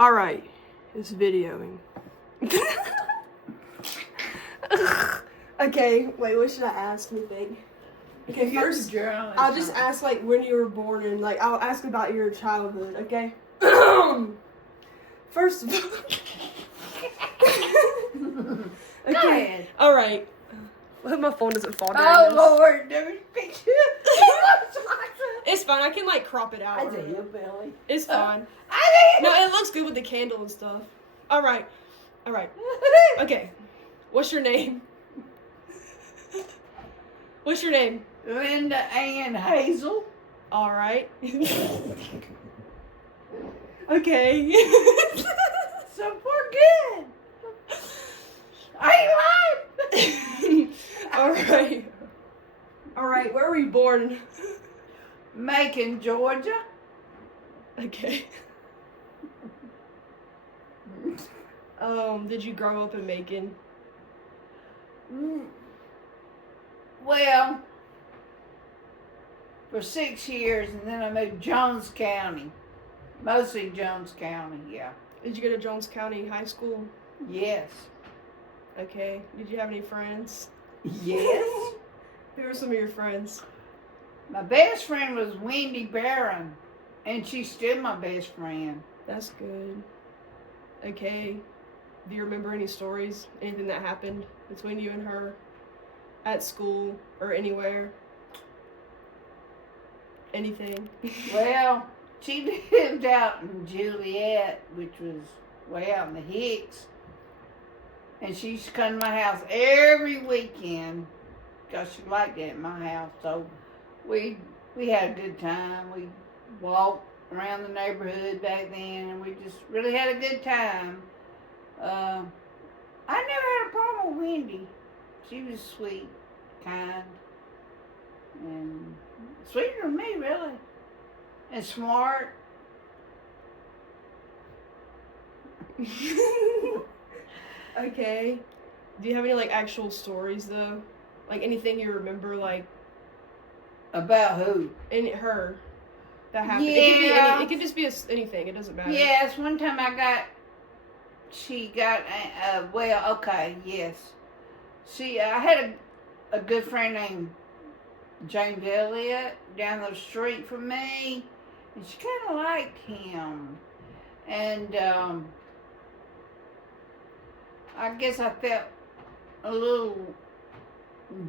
Alright, it's videoing. Okay, wait, what should I ask? Let me think. Okay, first, I'll just ask, like, when you were born, and, like, I'll ask about your childhood, okay? First of all... Okay, alright. I hope my phone doesn't fall down. Oh, Lord, there's pictures. It's fine, I can, like, crop it out. I tell you, Billy. It's fine. I No, it looks good with the candle and stuff. Alright. Okay. What's your name? What's your name? Linda Ann Hazel. Alright. Okay. So we're good. I ain't lying. Alright, where were you born? Macon, Georgia. Okay. Did you grow up in Macon? Well, for 6 years, and then I moved to Jones County. Mostly Jones County, yeah. Did you go to Jones County High School? Yes. Okay. Did you have any friends? Yes. Who are some of your friends? My best friend was Wendy Barron, and she's still my best friend. That's good. Okay. Do you remember any stories? Anything that happened between you and her at school or anywhere? Anything? Well, she lived out in Juliet, which was way out in the Hicks. And she used to come to my house every weekend because she liked it at my house. So we had a good time. We walked around the neighborhood back then, and we just really had a good time. I never had a problem with Wendy. She was sweet, kind, and sweeter than me, really, and smart. Okay. Do you have any, like, actual stories, though? Like, anything you remember, like... About who? Her. That happened. Yeah. It could just be anything. It doesn't matter. Yes, one time she got, well, okay, yes. I had a good friend named James Elliott down the street from me, and she kind of liked him. And I guess I felt a little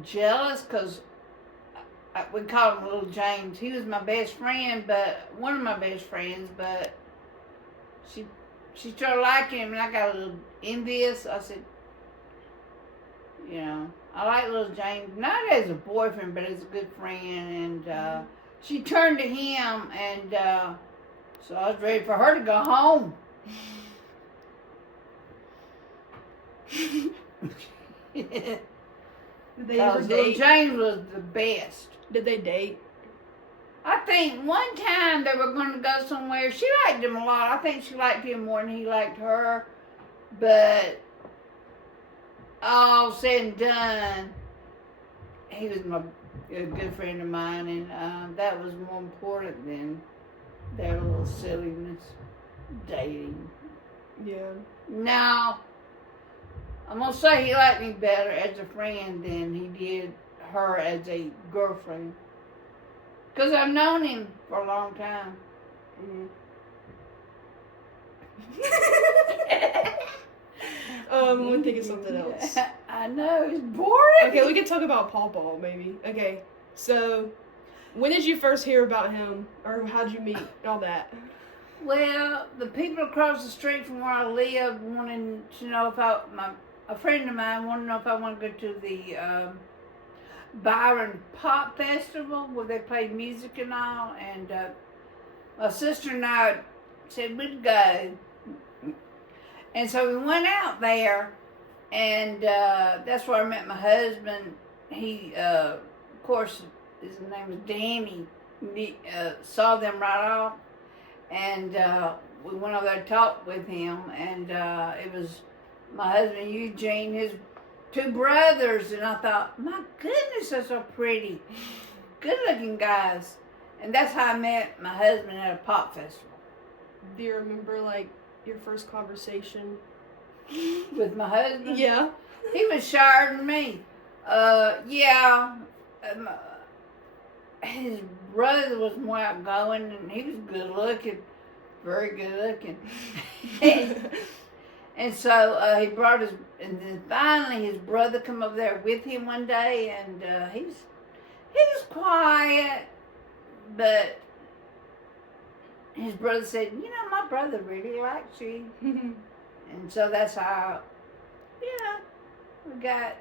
jealous because we called him Little James. He was my best friend, but one of my best friends, but she started liking him, and I got a little envious. I said, I like Little James, not as a boyfriend, but as a good friend. And she turned to him, and so I was ready for her to go home. Did they ever Little date? James was the best. Did they date? I think one time they were going to go somewhere. She liked him a lot. I think she liked him more than he liked her. But all said and done, he was a good friend of mine, and that was more important than their little silliness, dating. Yeah. Now, I'm going to say he liked me better as a friend than he did her as a girlfriend. Because I've known him for a long time. Let me think of something else. I know, it's boring. Okay, we can talk about Paw Paw, maybe. Okay, so when did you first hear about him, or how'd you meet, and all that? Well, the people across the street from where I live wanted to know if a friend of mine wanted to know if I wanted to go to the Byron Pop Festival where they played music and all, and my sister and I said we'd go. And so we went out there, and that's where I met my husband. He, of course, his name was Danny. He saw them right off, and we went over there to talk with him, and it was my husband Eugene, his 2 brothers, and I thought, my goodness, they're so pretty. Good-looking guys. And that's how I met my husband at a pop festival. Do you remember, like, your first conversation. With my husband? Yeah. He was shyer than me. Yeah. His brother was more outgoing, and he was good looking. Very good looking. And so he brought his, and then finally his brother come over there with him one day, and he was quiet, but his brother said, you know, my brother really likes you. And so that's how, we got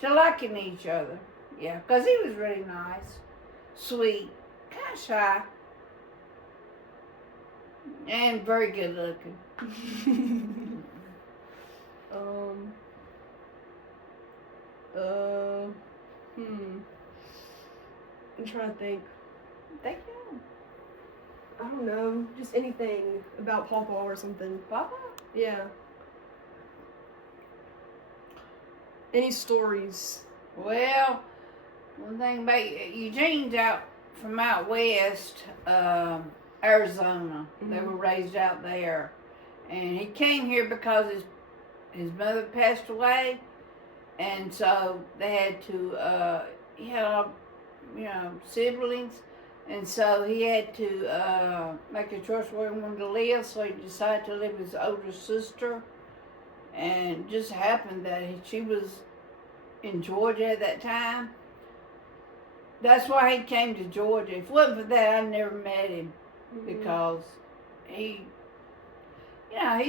to liking each other. Yeah, because he was really nice, sweet, kind of shy, and very good looking. I'm trying to think. Thank you. I don't know, just anything about Pawpaw or something. Papa? Yeah. Any stories? Well, one thing about Eugene's from out west, Arizona. Mm-hmm. They were raised out there. And he came here because his mother passed away. And so they had to, he had a lot of, siblings. And so he had to make a choice where he wanted to live. So he decided to live with his older sister. And it just happened that she was in Georgia at that time. That's why he came to Georgia. If it wasn't for that, I never met him. Because he's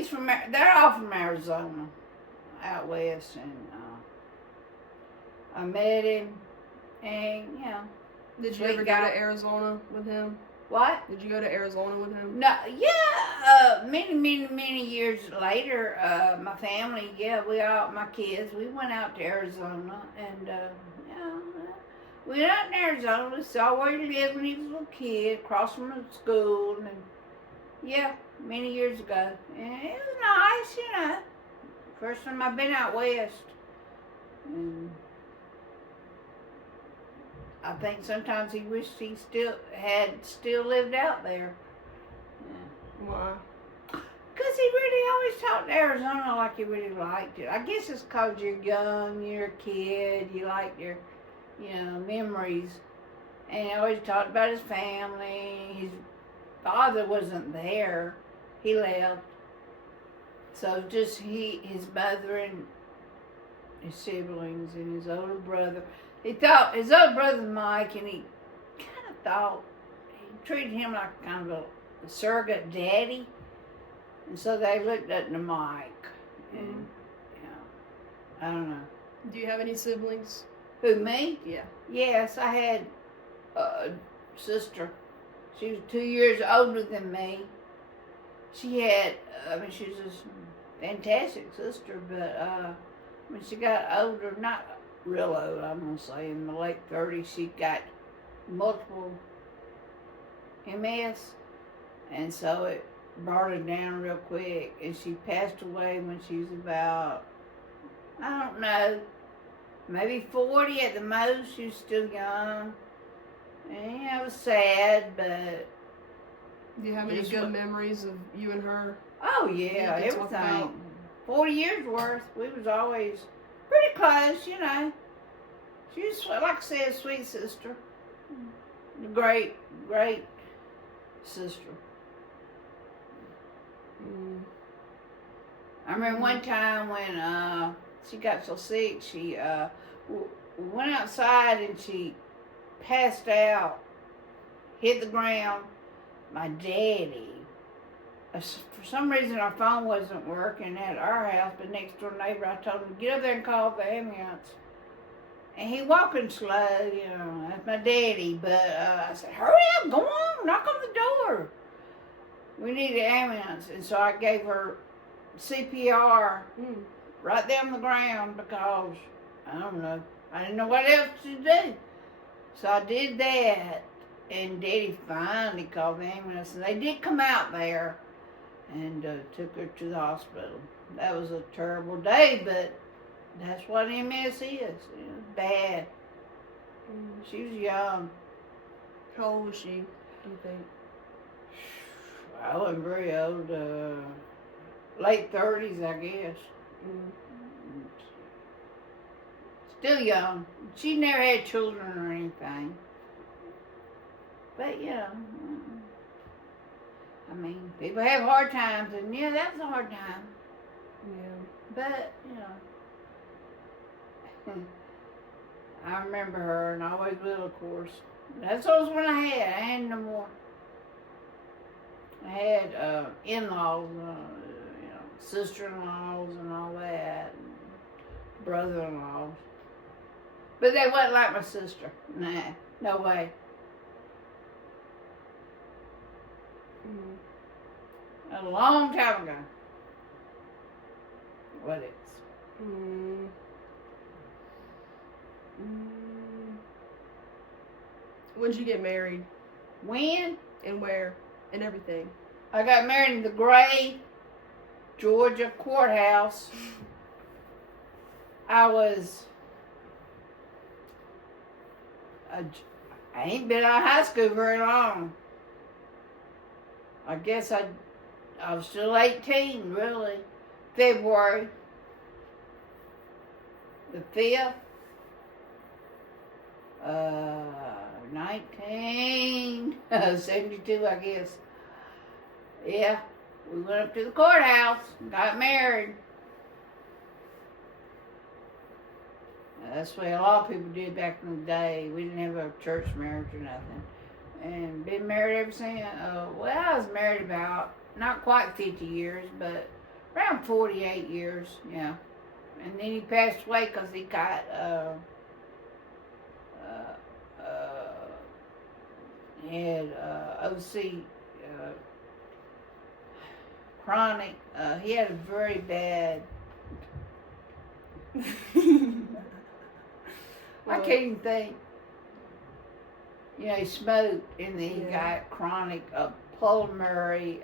from, they're all from Arizona, out west. And I met him, and, Did you ever go to Arizona with him? What? Did you go to Arizona with him? No, many years later, my family, my kids, we went out to Arizona, and, we went out in Arizona, we saw where he lived when he was a little kid, across from the school, and, many years ago, and it was nice, First time I've been out west, and I think sometimes he wished he still lived out there. Yeah. Why? Because he really always talked to Arizona like he really liked it. I guess it's because you're young, you're a kid, you like your, memories. And he always talked about his family. His father wasn't there. He left. So just his mother and his siblings and his older brother. He thought, his older brother Mike, and he kind of thought, he treated him like kind of a surrogate daddy. And so they looked up to Mike. And, I don't know. Do you have any siblings? Who, me? Yeah. Yes, I had a sister. She was 2 years older than me. She had, she was a fantastic sister, but when she got older, not real old, I'm going to say, in the late 30s, she got multiple MS, and so it brought her down real quick, and she passed away when she was about, I don't know, maybe 40 at the most. She was still young, and it was sad, but... Do you have any good memories of you and her? Oh, yeah, everything. 40 years worth. We was always pretty close, She was, like I said, a sweet sister. A great, great sister. I remember one time when she got so sick, she we went outside and she passed out, hit the ground. My daddy, for some reason our phone wasn't working at our house, but next door neighbor, I told him to get up there and call the ambulance. And he walking slow, that's my daddy, but I said, hurry up, go on, knock on the door. We need an ambulance. And so I gave her CPR right there on the ground because, I don't know, I didn't know what else to do. So I did that, and Daddy finally called the ambulance, and they did come out there and took her to the hospital. That was a terrible day, but that's what MS is. It was bad. She was young. How old was she, do you think? I wasn't very old. Late 30s, I guess. Mm. Still young. She never had children or anything. But, I mean, people have hard times, and yeah, that was a hard time. Yeah. But, I remember her, and I always will, of course. That's the only one I had. I had no more. I had in-laws, sister-in-laws and all that, and brother-in-laws. But they wasn't like my sister. Nah, no way. Mm. A long time ago. What is? Mm. Mm. When'd you get married? When? And where? And everything. I got married in the Gray, Georgia courthouse. I ain't been out of high school very long. I guess I was still 18, really. February the 5th, 1972, I guess. Yeah, we went up to the courthouse and got married. That's the way a lot of people did back in the day. We didn't have a church marriage or nothing. And been married ever since. Well, I was married about, not quite 50 years, but around 48 years, yeah. And then he passed away because he got, he had OC, chronic, he had a very bad, I can't even think. He smoked, and then he got chronic pulmonary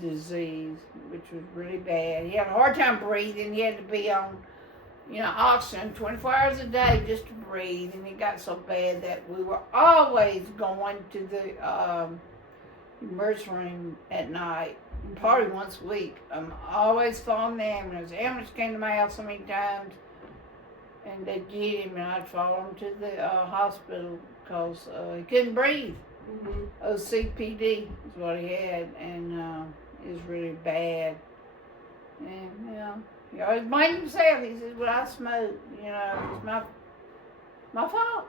disease, which was really bad. He had a hard time breathing. He had to be on, oxygen 24 hours a day just to breathe. And it got so bad that we were always going to the emergency room at night, probably once a week. I'm always following the ambulance. The ambulance came to my house so many times, and they'd get him, and I'd follow him to the hospital because he couldn't breathe. Mm-hmm. OCPD is what he had, and it was really bad. And, he always blamed himself. He says, well, I smoked, it's my fault.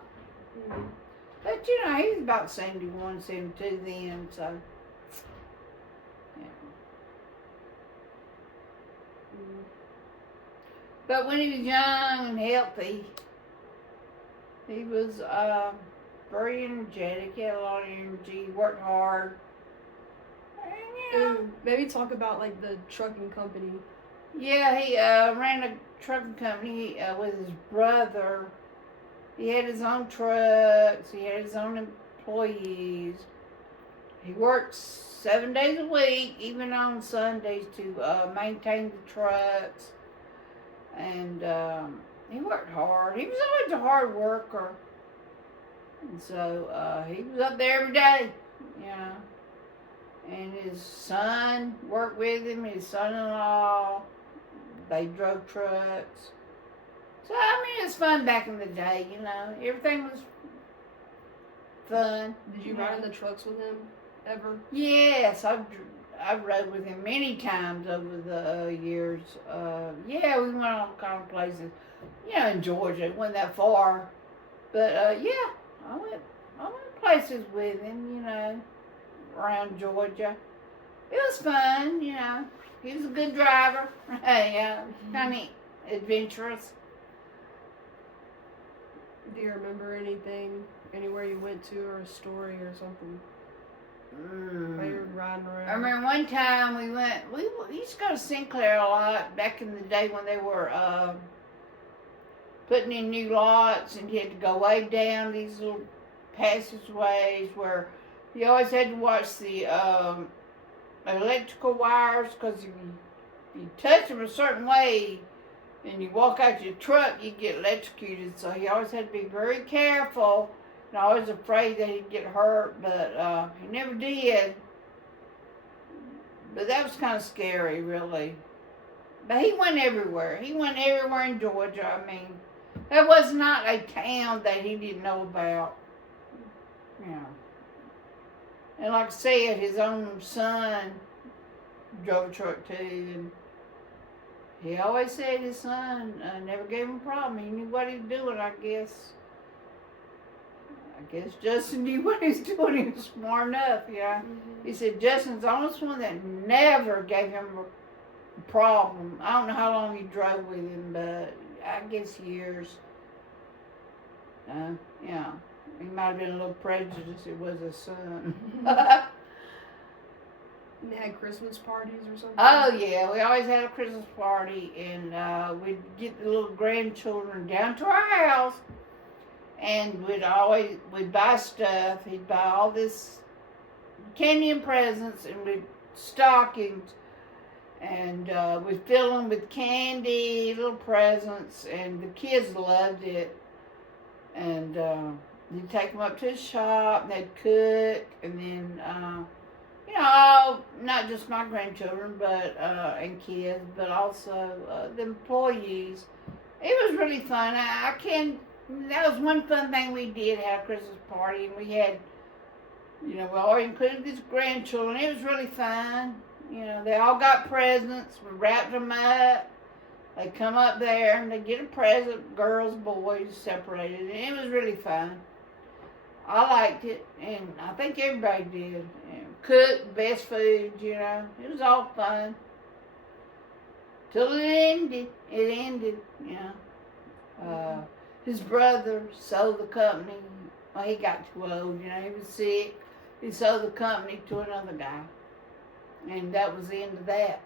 Mm-hmm. But, he was about 71, 72 then, so, yeah. Mm-hmm. But when he was young and healthy, he was very energetic. He had a lot of energy. He worked hard. And, maybe talk about like the trucking company. Yeah, he ran a trucking company with his brother. He had his own trucks. He had his own employees. He worked 7 days a week, even on Sundays, to maintain the trucks. And he worked hard. He was always a hard worker. And so he was up there every day, And his son worked with him, his son-in-law. They drove trucks. So, it was fun back in the day, Everything was fun. Did you ride in the trucks with him ever? Yes, I've rode with him many times over the years. Yeah, we went all kind of places. In Georgia, it wasn't that far. But, yeah, I went places with him, around Georgia. It was fun, He was a good driver. Yeah, kind of adventurous. Do you remember anything, anywhere you went to, or a story or something? While you were riding around? I remember one time we used to go to Sinclair a lot back in the day when they were putting in new lots, and you had to go way down these little passageways where you always had to watch the electrical wires, because if you touch them a certain way and you walk out your truck, you get electrocuted. So you always had to be very careful And I was afraid that he'd get hurt, but he never did. But that was kind of scary, really. But he went everywhere. He went everywhere in Georgia. I mean, there was not a town that he didn't know about. Yeah. And like I said, his own son drove a truck too. And he always said his son never gave him a problem. He knew what he was doing, I guess. I guess Justin knew what he was doing. He was smart enough, yeah. Mm-hmm. He said Justin's the only one that never gave him a problem. I don't know how long he drove with him, but I guess years. Yeah. He might have been a little prejudiced. It was his son. And they had Christmas parties or something? Oh, yeah. We always had a Christmas party, and we'd get the little grandchildren down to our house, and we'd buy stuff. He'd buy all this candy and presents, and we'd stockings, and we'd fill them with candy, little presents, and the kids loved it. And he'd take them up to his shop, and they'd cook, and then, not just my grandchildren, but and kids, but also the employees. It was really fun. That was one fun thing we did, have a Christmas party, and we had, we all included these grandchildren. It was really fun. They all got presents. We wrapped them up. They'd come up there and they'd get a present, girls, boys, separated, and it was really fun. I liked it, and I think everybody did. Cooked best food, It was all fun. Till it ended. His brother sold the company. Well, he got too old, he was sick. He sold the company to another guy. And that was the end of that.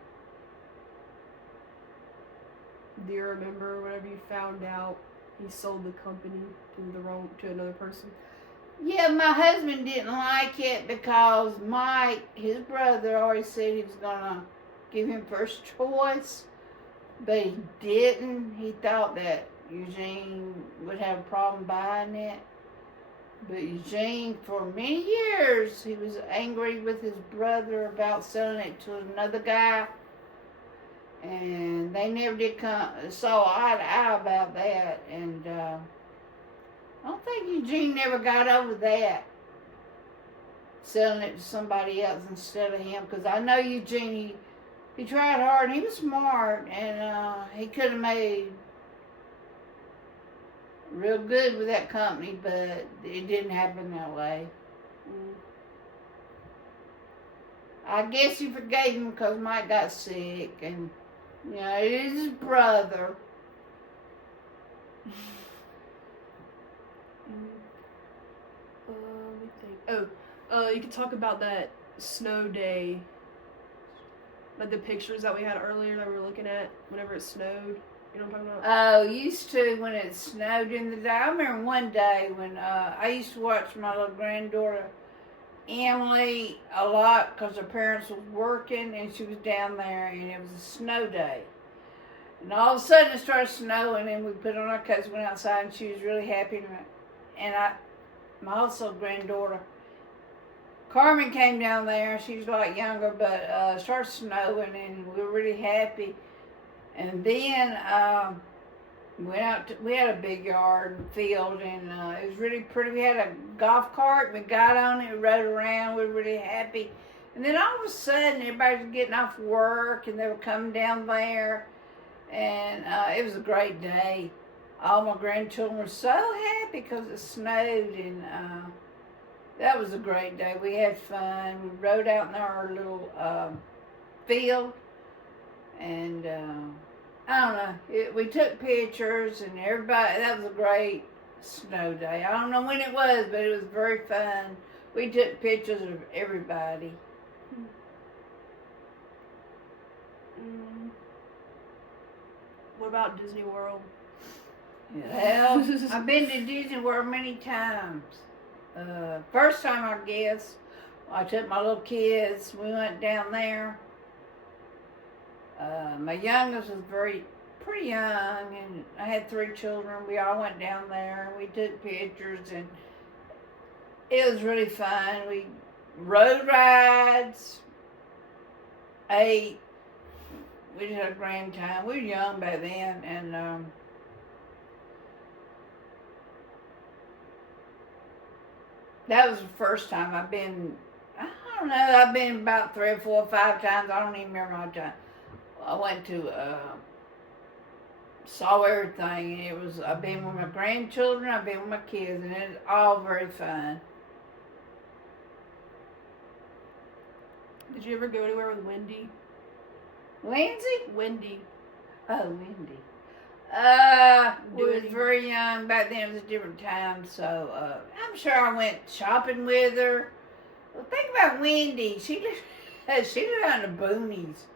Do you remember whenever you found out he sold the company to another person? Yeah, my husband didn't like it because Mike, his brother, always said he was going to give him first choice, but he didn't. He thought that Eugene would have a problem buying it. But Eugene, for many years, he was angry with his brother about selling it to another guy. And they never did saw eye to eye about that. And I don't think Eugene never got over that, selling it to somebody else instead of him. Because I know Eugene, he tried hard, and he was smart, and he could have made real good with that company, but it didn't happen that way. I guess he forgave him because Mike got sick, and it is his brother. Let me think. You could talk about that snow day, like the pictures that we had earlier that we were looking at whenever it snowed. You know what I'm talking about? Oh, used to when it snowed in the day. I remember one day when I used to watch my little granddaughter Emily a lot because her parents was working and she was down there, and it was a snow day. And all of a sudden it started snowing, and we put on our coats, went outside, and she was really happy. And my also granddaughter Carmen came down there. She was a lot younger, but it started snowing, and we were really happy. And then we had a big yard and field, and it was really pretty. We had a golf cart. We got on it, rode around. We were really happy. And then all of a sudden, everybody was getting off work, and they were coming down there. And it was a great day. All my grandchildren were so happy because it snowed, and that was a great day. We had fun. We rode out in our little field, and I don't know. We took pictures, and everybody. That was a great snow day. I don't know when it was, but it was very fun. We took pictures of everybody. What about Disney World? Well, I've been to Disney World many times. First time, I guess, I took my little kids. We went down there. My youngest was pretty young, and I had 3 children. We all went down there, and we took pictures, and It was really fun. We rode rides, ate. We just had a grand time. We were young back then, and that was the first time I've been. I don't know. I've been about 3 or 4 or 5 times. I don't even remember how time. I went to saw everything. And it was. I've been with my grandchildren. I've been with my kids, and it's all very fun. Did you ever go anywhere with Wendy? Lindsay? Wendy. Oh, Wendy. We was very young back then. It was a different time, so I'm sure I went shopping with her. Well, think about Wendy. She lived out in the boonies.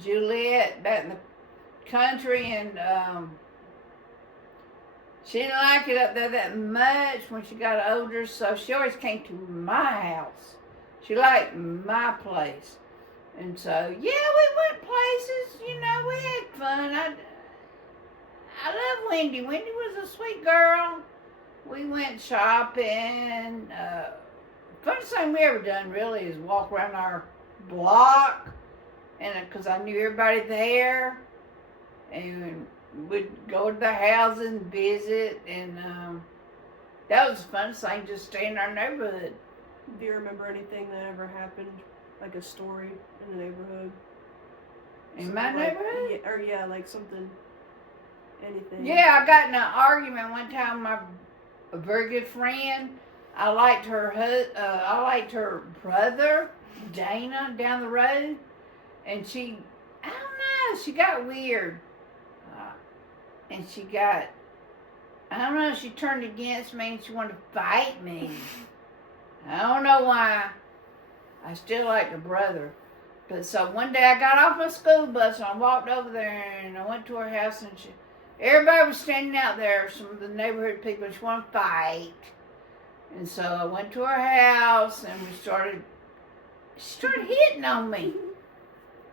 Juliet, back in the country, and she didn't like it up there that much when she got older, so she always came to my house. She liked my place. And so, yeah, we went places, you know, we had fun. I love Wendy. Wendy was a sweet girl. We went shopping. Funniest thing we ever done, really, is walk around our block, and because I knew everybody there, and we'd go to their houses and visit, and that was the funnest thing, just stay in our neighborhood. Do you remember anything that ever happened, like a story in the neighborhood? In my neighborhood? Yeah, like something, anything. Yeah, I got in an argument one time with a very good friend. I liked her brother, Dana, down the road, and she, I don't know, she got weird, and she got, I don't know, she turned against me and she wanted to fight me. I don't know why. I still like her brother. But so one day I got off my school bus and I walked over there and I went to her house, and everybody was standing out there, some of the neighborhood people. She wanted to fight. And so I went to her house and she started hitting on me.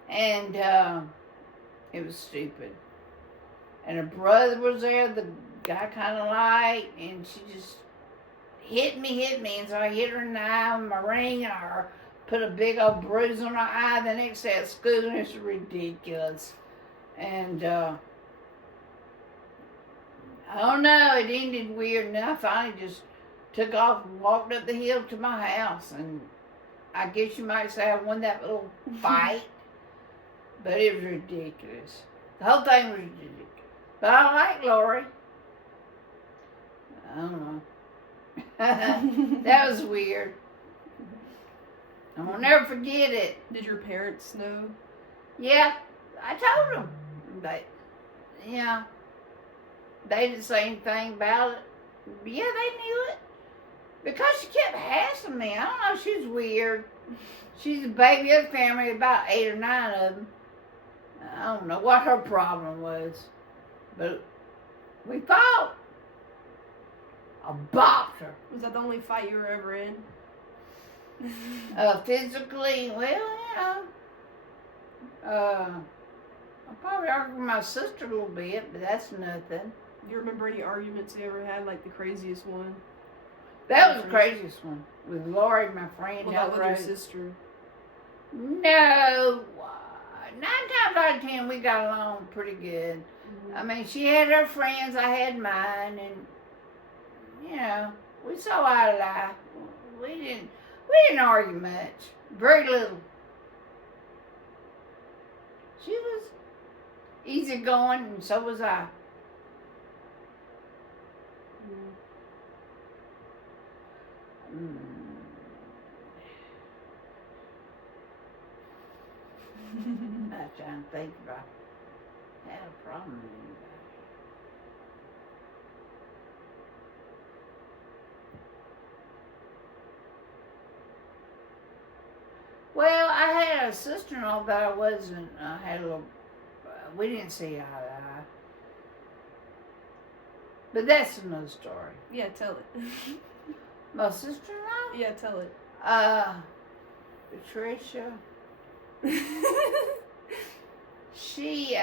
And it was stupid. And her brother was there, the guy kind of liked, and she just hit me, and so I hit her in the eye with my ring, and I put a big old bruise on her eye the next day at school, and it's ridiculous. And I don't know, it ended weird, and then I finally just took off and walked up the hill to my house, and I guess you might say I won that little fight, but it was ridiculous. The whole thing was ridiculous. But I like Lori. I don't know. That was weird. I will never forget it. Did your parents know? Yeah, I told them. But, yeah, they didn't say anything about it. Yeah, they knew it. Because she kept harassing me. I don't know, she's weird. She's the baby of the family, about 8 or 9 of them. I don't know what her problem was. But we fought. I boxed her. Was that the only fight you were ever in? Physically, well, I probably argued with my sister a little bit, but that's nothing. Do you remember any arguments you ever had, like the craziest one? That was the craziest one. With Lori, my friend. What about with your sister? No. 9 times out of 10, we got along pretty good. Mm-hmm. I mean, she had her friends, I had mine, and you know, we saw eye to eye. We didn't argue much. Very little. She was easygoing, and so was I. Mm. I'm not trying to think if I had a problem with anybody. Well, I had a sister-in-law that I wasn't, had a little, we didn't see eye to eye. But that's another story. Yeah, tell it. My sister-in-law? Yeah, tell it. Patricia. She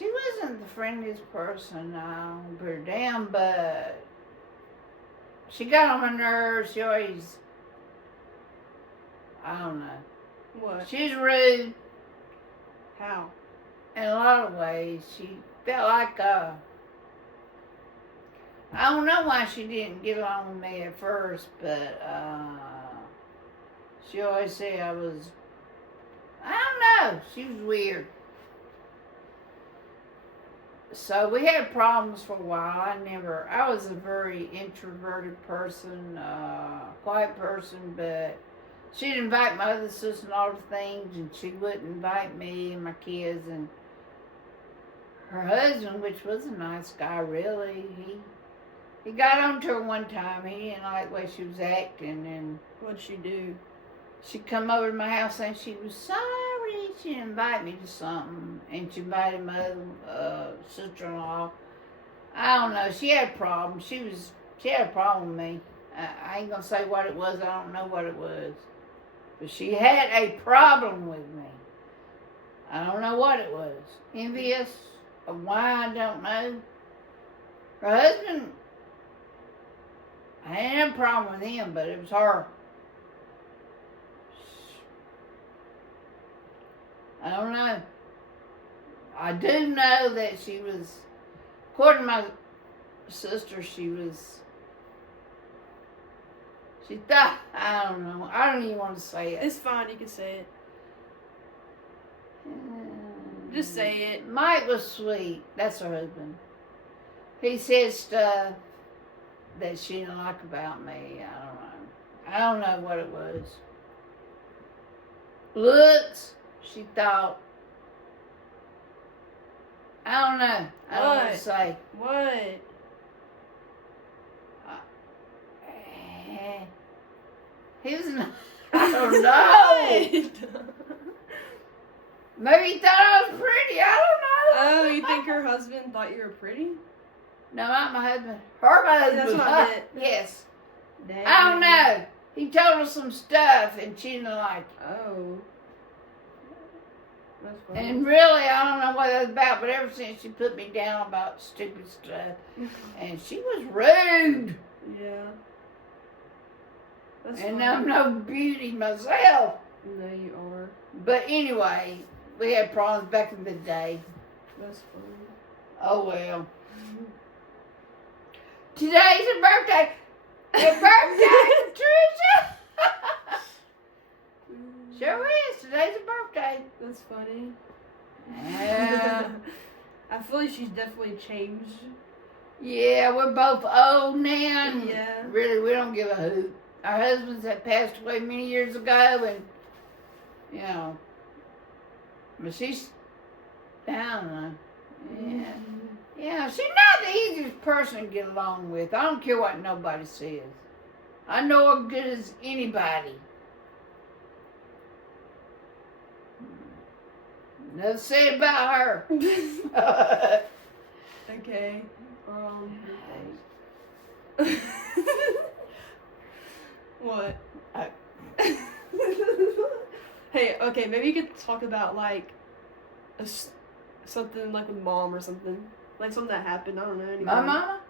wasn't the friendliest person, I don't put her down, but She got on my nerves. She always, I don't know. What? She's rude How? in a lot of ways. She felt like, I don't know why she didn't get along with me at first, but she always said I was, I don't know, she was weird. So we had problems for a while. I was a very introverted person, quiet person, but she'd invite my other sister and all the things, and she wouldn't invite me and my kids. And her husband, which was a nice guy, really, he got on to her one time. He didn't like the way she was acting, and What'd she do? she'd come over to my house saying she was sorry. She didn't invite me to something, and she invited my other sister-in-law. I don't know. She had problems. She had a problem with me. I ain't gonna say what it was. I don't know what it was, but she had a problem with me. I don't know what it was. Envious of why, I don't know. Her husband, I didn't have a problem with him, but it was her. I don't know. I do know that she was, according to my sister, she thought, I don't know. I don't even want to say it. It's fine, you can say it. Just say it. Mike was sweet. That's her husband. He said stuff that she didn't like about me. I don't know what it was. Looks, she thought. I don't know. I don't want to say. What? He was not. I don't know. Maybe he thought I was pretty. I don't know. Oh, you think her husband thought you were pretty? No, not my husband. Her husband. That's what I meant. Yes. Dang. I don't know. He told her some stuff and she didn't like it. Oh. That's funny. And really, I don't know what it was about, but ever since she put me down about stupid stuff, and she was rude. Yeah. That's And funny. I'm no beauty myself. No, you are. But anyway, we had problems back in the day. That's funny. Oh well. Today's her birthday. Happy birthday, Patricia. Sure is. Today's her birthday. That's funny. Yeah. I feel like she's definitely changed. Yeah, we're both old now. And Yeah. really, we don't give a hoot. Our husbands had passed away many years ago, and you know, but she's, I don't know. Yeah. Yeah, she's not the easiest person to get along with. I don't care what nobody says. I know her good as anybody. Nothing said about her. Okay. What? Hey, okay, maybe you could talk about like something like with mom or something. Like something that happened. I don't know. Anybody. My mama?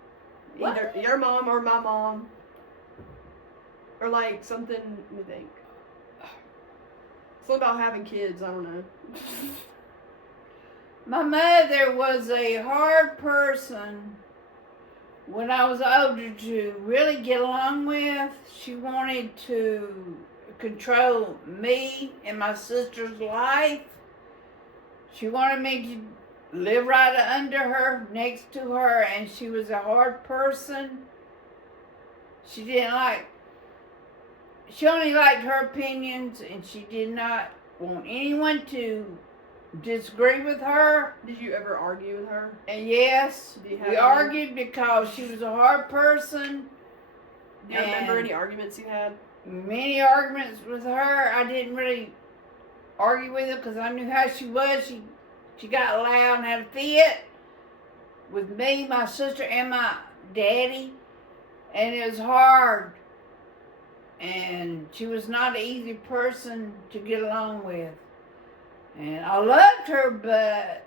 Either your mom or my mom. Or like something, let me think. Something about having kids, I don't know. My mother was a hard person when I was older to really get along with. She wanted to control me and my sister's life. She wanted me to live right under her, next to her, and she was a hard person. She only liked her opinions, and she did not want anyone to disagree with her. Did you ever argue with her? And yes, Do you have we any- argued because she was a hard person. Do you remember And- any arguments you had? Many arguments with her. I didn't really argue with her because I knew how she was. She got loud and had a fit with me, my sister, and my daddy. And it was hard. And she was not an easy person to get along with. And I loved her, but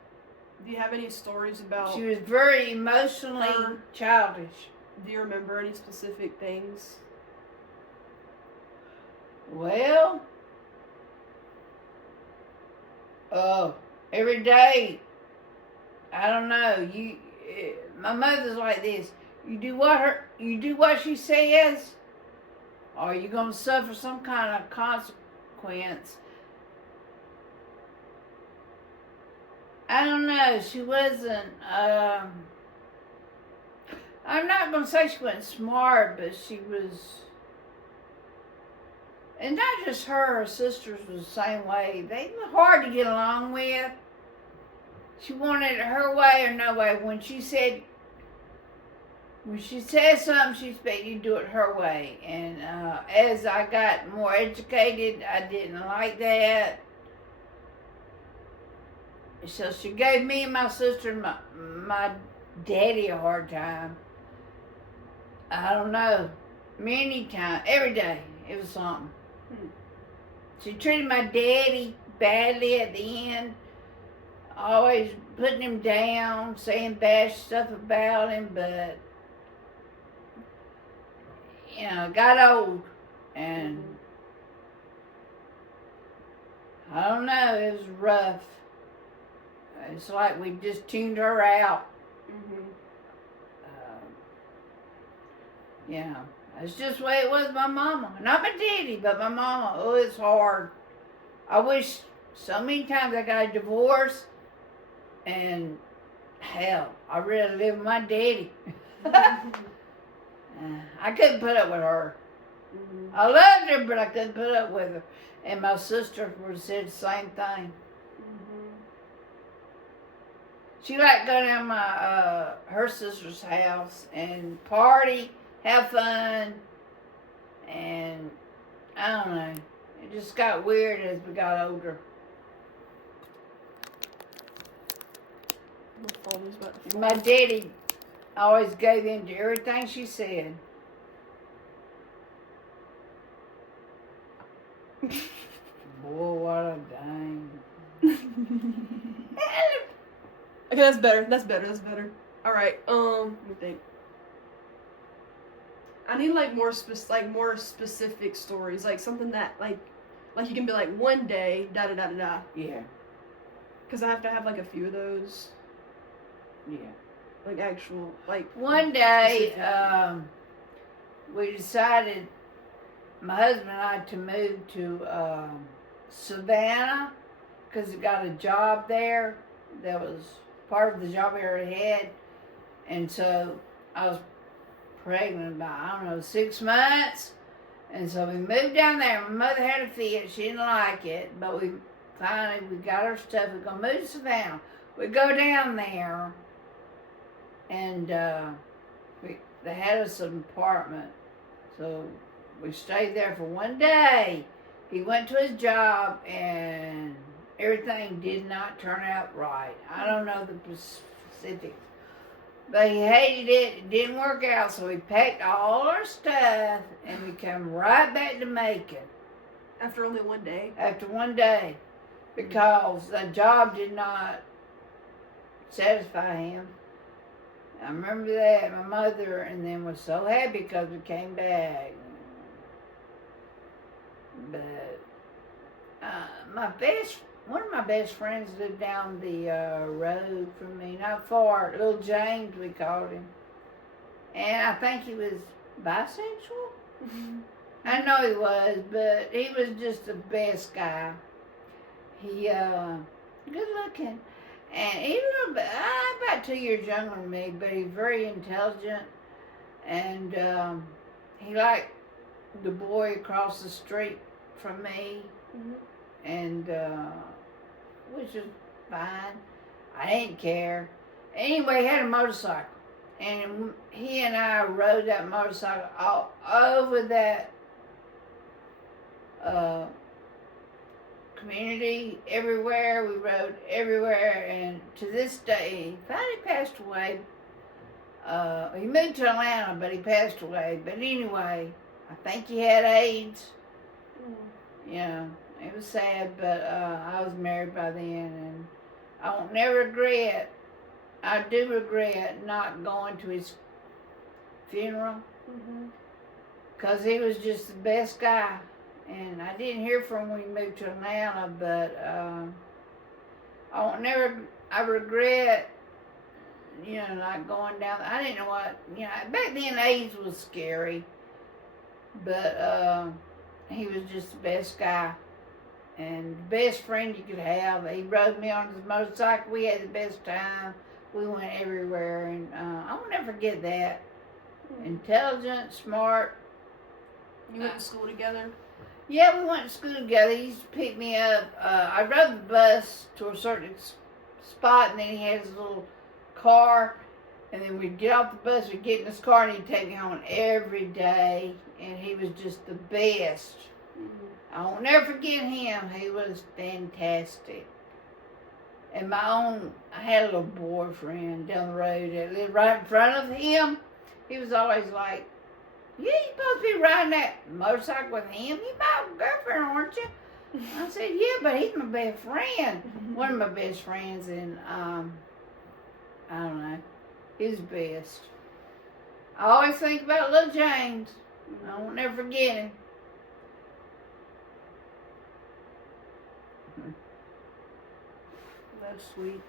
Do you have any stories about she was very emotionally Her. childish. Do you remember any specific things? Well, every day, I don't know. My mother's like this. You do what she says, or you're gonna suffer some kind of consequence. I don't know. She wasn't. I'm not gonna say she wasn't smart, but she was. And not just her sisters was the same way. They were hard to get along with. She wanted it her way or no way. When she said something, she expected you to do it her way. And as I got more educated, I didn't like that. So she gave me and my sister and my daddy a hard time. I don't know. Many times. Every day. It was something. She treated my daddy badly at the end. Always putting him down, saying bad stuff about him, but got old, and I don't know, it was rough. It's like we just tuned her out. It's just the way it was with my mama. Not my daddy, but my mama. Oh, it's hard. I wish so many times I got a divorce, and hell, I really lived with my daddy. I couldn't put up with her. I loved her, but I couldn't put up with her. And my sister would have said the same thing. She liked to go down her sister's house and party, have fun, and I don't know. It just got weird as we got older. My daddy always gave in to everything she said. Boy, what a dang. Okay, that's better. All right. Let me think. I need more specific stories, like something that like you can be like one day da da da da da. Yeah. Because I have to have a few of those. Yeah. Like actual One day, we decided, my husband and I, to move to Savannah because he got a job there that was part of the job we already had, and so I was pregnant about 6 months, and so we moved down there. My mother had a fit; she didn't like it, but we got our stuff. We're gonna move to Savannah. We go down there, and they had us an apartment, so we stayed there for one day. He went to his job, and everything did not turn out right. I don't know the specifics, but he hated it. It didn't work out, so we packed all our stuff, and we came right back to Macon. After only one day? After one day, because the job did not satisfy him. I remember that. My mother and them was so happy because we came back. But one of my best friends lived down the road from me, not far. Little James, we called him. And I think he was bisexual. I know he was, but he was just the best guy. He, good looking. And he was about 2 years younger than me, but he's very intelligent. And he liked the boy across the street from me. And which was fine. I didn't care. Anyway, he had a motorcycle. And he and I rode that motorcycle all over that community, everywhere. We rode everywhere, and to this day, he finally passed away. He moved to Atlanta, but he passed away. But anyway, I think he had AIDS. It was sad, but I was married by then, and I won't never regret. I do regret not going to his funeral. Mhm. Because he was just the best guy. And I didn't hear from him when he moved to Atlanta, but I regret, like going down. I didn't know what, back then AIDS was scary. But he was just the best guy. And the best friend you could have. He rode me on his motorcycle. We had the best time. We went everywhere. And I will never forget that. Intelligent, smart. You went to school together? Yeah, we went to school together. He used to pick me up. I rode the bus to a certain spot, and then he had his little car. And then we'd get off the bus, we'd get in his car, and he'd take me home every day. And he was just the best. I won't never forget him. He was fantastic. And I had a little boyfriend down the road that lived right in front of him. He was always like, "Yeah, you supposed to be riding that motorcycle with him. You my girlfriend, aren't you?" I said, "Yeah, but he's my best friend." One of my best friends, and I don't know, he's the best. I always think about little James. I won't never forget him. That's sweet.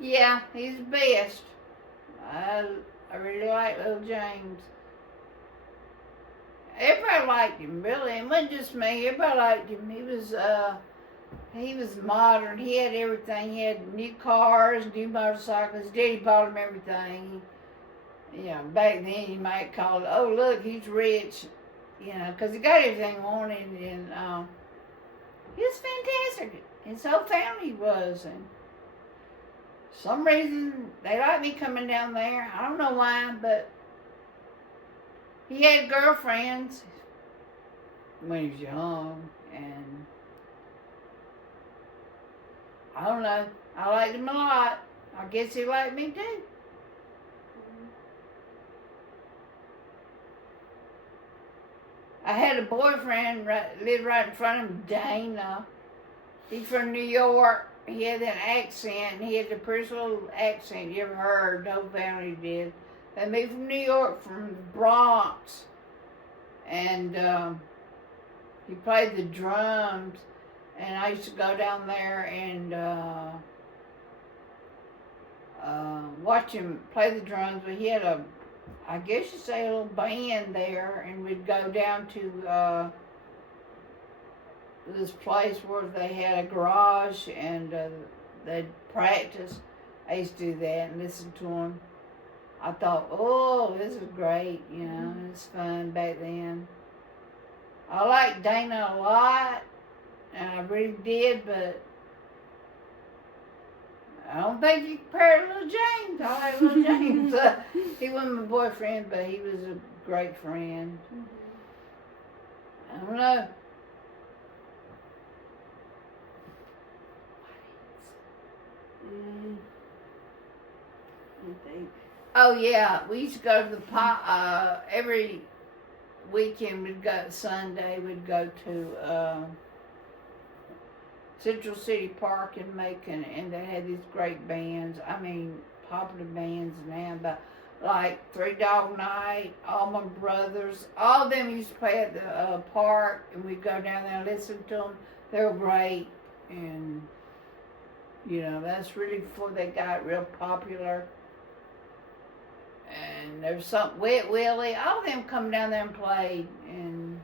Yeah, he's the best. I really like little James. Everybody liked him, really. It wasn't just me. Everybody liked him. He was modern. He had everything. He had new cars, new motorcycles. Daddy bought him everything. Back then you might call it, "Oh, look, he's rich," because he got everything he wanted. And he was fantastic. His whole family was. And some reason they liked me coming down there. I don't know why, but he had girlfriends when he was young, and I don't know. I liked him a lot. I guess he liked me too. I had a boyfriend lived right in front of him, Dana. He's from New York. He had that accent. He had the prettiest little accent you ever heard. The whole family did. They moved from New York, from the Bronx. And he played the drums. And I used to go down there and watch him play the drums. But he had I guess you'd say, a little band there. And we'd go down to this place where they had a garage and they'd practice. I used to do that and listen to them. I thought, oh, this is great, it's fun back then. I liked Dana a lot, and I really did, but I don't think you compare to little James. I like little James. He wasn't my boyfriend, but he was a great friend. I don't know. I think. Oh yeah, we used to go to the every weekend. We'd go Sunday. We'd go to Central City Park in Macon, and they had these great bands. I mean, popular bands now, but like Three Dog Night, Allman Brothers, all of them used to play at the park, and we'd go down there and listen to them. They were great, and that's really before they got real popular. And there's something, Wet Willie, all of them come down there and played, and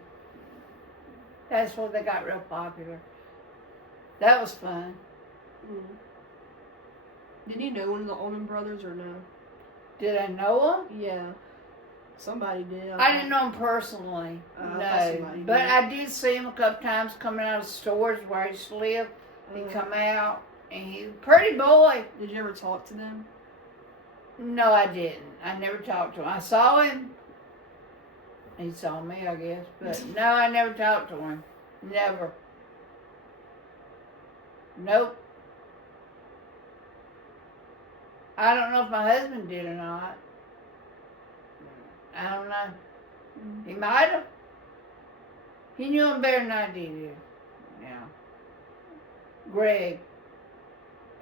that's before they got real popular. That was fun. Did you know one of the Allman Brothers or no? Did I know them? Yeah. Somebody did. I didn't know them personally. No. But I did see him a couple times coming out of stores where I used to live. He'd come out, and he was a pretty boy. Did you ever talk to them? No, I didn't. I never talked to him. I saw him. He saw me, I guess. But no, I never talked to him. Never. Nope. I don't know if my husband did or not. I don't know. He might have. He knew him better than I did. Yeah. Greg.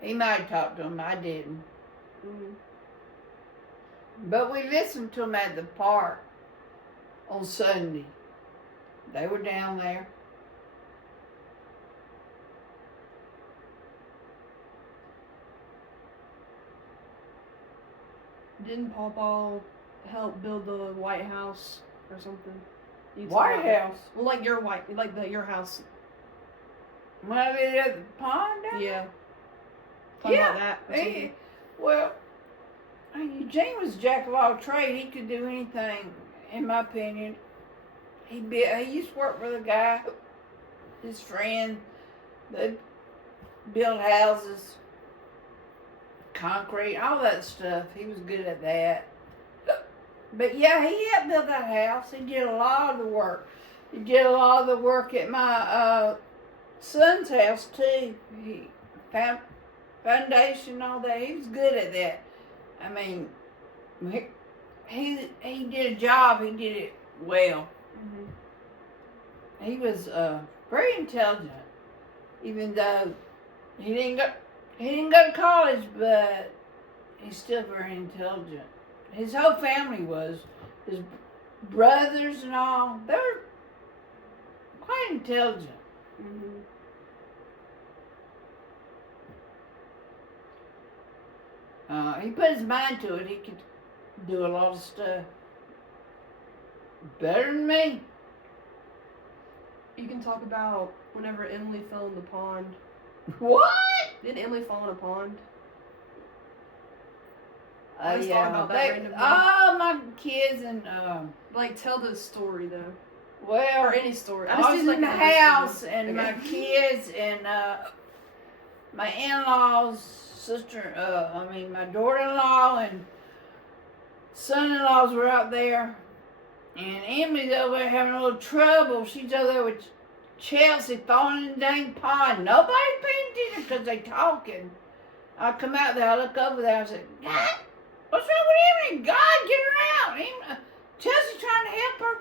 He might have talked to him. I didn't. But we listened to them at the park on Sunday. They were down there. Didn't Pawpaw help build the White House or something? You told White me. House. Well, like your house. When I lived at the pond down Yeah. there? Talk about that or something. Well, Eugene was jack of all trades. He could do anything, in my opinion. He used to work with a guy, his friend. They built houses, concrete, all that stuff. He was good at that. But yeah, he helped build that house. He did a lot of the work. He did a lot of the work at my son's house too. He found foundation and all that. He was good at that. I mean, he did a job. He did it well. Mm-hmm. He was very intelligent, even though he didn't go to college, but he's still very intelligent. His whole family was, his brothers and all. They were quite intelligent. Mm-hmm. He put his mind to it. He could do a lot of stuff better than me. You can talk about whenever Emily fell in the pond. What? Didn't Emily fall in a pond? I just thought about that randomly. my kids and Like, tell the story though, well, or any story. I was in the like house and Okay. my kids and my in-laws, my daughter-in-law and son-in-laws were out there, and Emily's over there having a little trouble. She's over there with Chelsea falling in the dang pond. Nobody's paying attention because they talking. I come out there, I look over there, I said, God, what's wrong with Emily? God, get her out. Chelsea's trying to help her.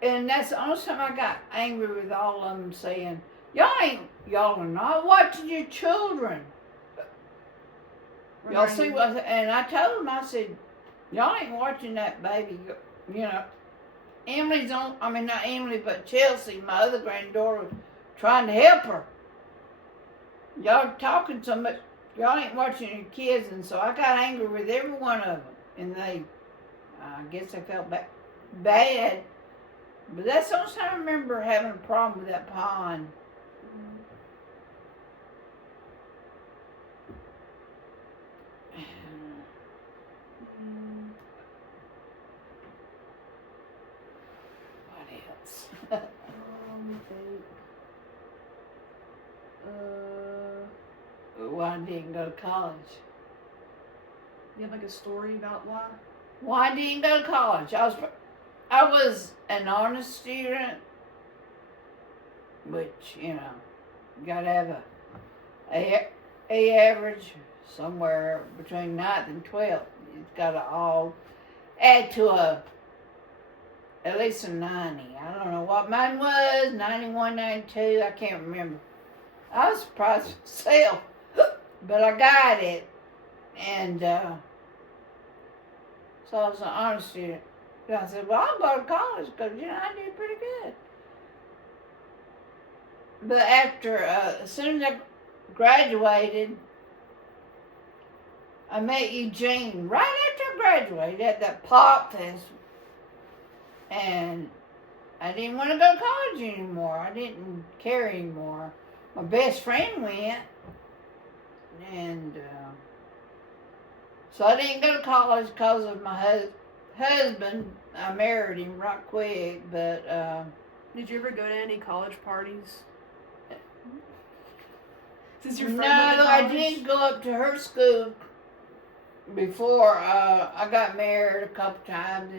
And that's the only time I got angry with all of them saying, y'all are not watching your children. Y'all see what, and I told them, I said, y'all ain't watching that baby. You know, not Emily, but Chelsea, my other granddaughter, trying to help her. Y'all talking so much, y'all ain't watching your kids, and so I got angry with every one of them. And I guess they felt bad. But that's the only time I remember having a problem with that pond. What else? Why I didn't go to college? You have like a story about why? Why I didn't go to college? I was an honest student, which, you gotta have a average somewhere between 9th and 12th. It's gotta all add to at least a 90. I don't know what mine was, 91, 92, I can't remember. I was surprised myself, but I got it, and so I was an honor student. And I said, well, I'll go to college because, I did pretty good. But after, as soon as I graduated, I met Eugene right after I graduated at that pop festival. And I didn't want to go to college anymore. I didn't care anymore. My best friend went. And so I didn't go to college because of my husband. I married him right quick, but Did you ever go to any college parties? Since your no, friend went to I college? did go up to her school before I got married a couple times,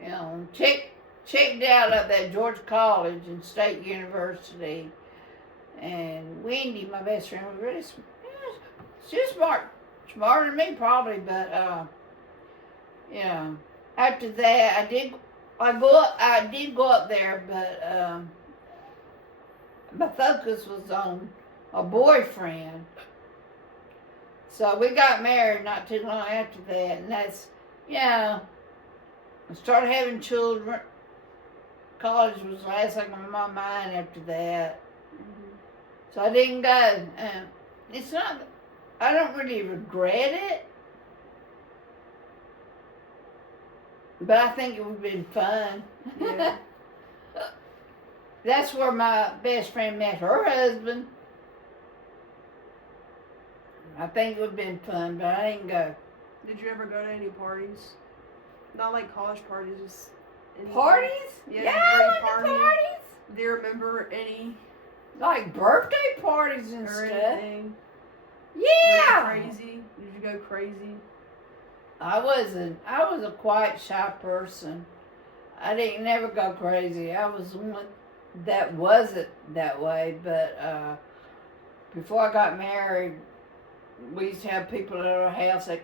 and checked out at that Georgia College and State University. And Wendy, my best friend, was really she's smarter than me probably, but after that I did go up there, but my focus was on a boyfriend. So we got married not too long after that, and I started having children. College was the last thing on my mind after that. So I didn't go. It's not, I don't really regret it. But I think it would have been fun. Yeah. That's where my best friend met her husband. I think it would have been fun, but I didn't go. Did you ever go to any parties? Not like college parties, just any Parties? Yeah, I great went to party. parties. Do you remember any Like birthday parties and or stuff. anything? Yeah. Crazy? Did you go crazy? I was a quite shy person. I didn't never go crazy. I was one that wasn't that way, but before I got married, we used to have people at our house that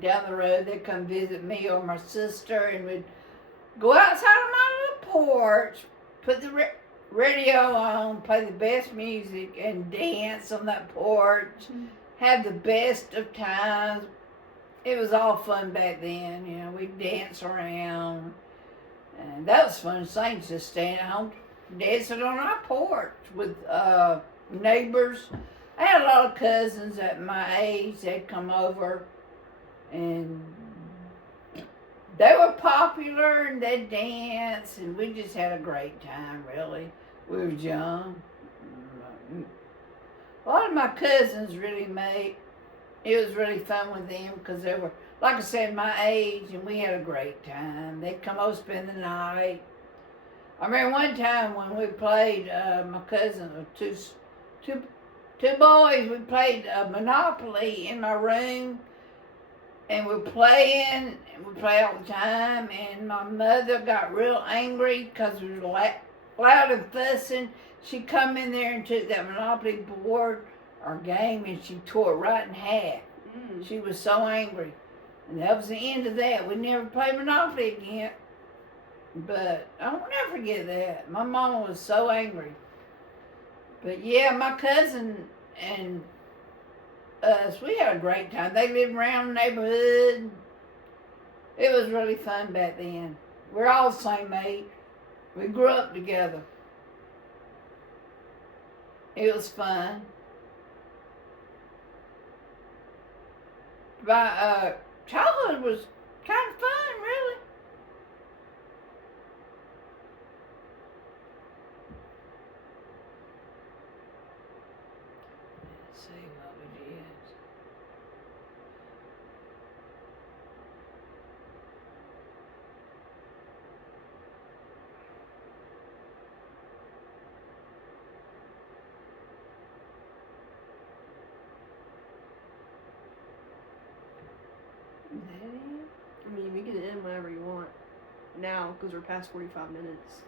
down the road. They'd come visit me or my sister, and we'd go outside on my little porch, put the radio on, play the best music, and dance on that porch. Have the best of times. It was all fun back then, you know. We'd dance around, and that was fun. Things just staying at home, dancing on our porch with neighbors. I had a lot of cousins at my age. They'd come over, and they were popular, and they'd dance, and we just had a great time, really. We were young. A lot of my cousins really it was really fun with them because they were, like I said, my age, and we had a great time. They'd come over spend the night. I remember one time when we played, my cousin, two boys, we played Monopoly in my room, and we play all the time, and my mother got real angry because we were loud and fussing. She come in there and took that Monopoly board, our game, and she tore it right in half. She was so angry. And that was the end of that. We never played Monopoly again. But I won't never forget that. My mama was so angry. But yeah, my cousin and us, we had a great time. They lived around the neighborhood. It was really fun back then. We're all the same age. We grew up together. It was fun. My childhood was kind of fun, really. Let's see what it is. I mean, we can end whenever you want. Now, because we're past 45 minutes.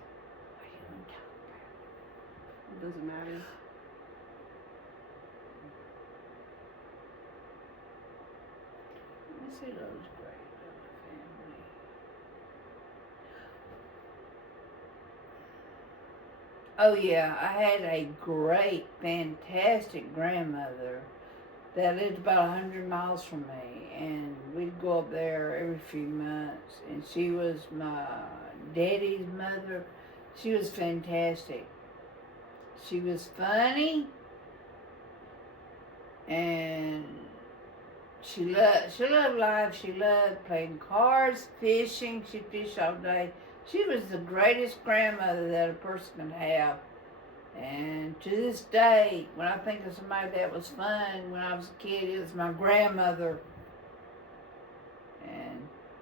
It doesn't matter. Let me see those great little family. Oh yeah, I had a great, fantastic grandmother that lived about 100 miles from me, and we'd go up there every few months, and she was my daddy's mother. She was fantastic. She was funny, and she loved life. She loved playing cards, fishing. She fished all day. She was the greatest grandmother that a person could have. And to this day, when I think of somebody that was fun when I was a kid, it was my grandmother.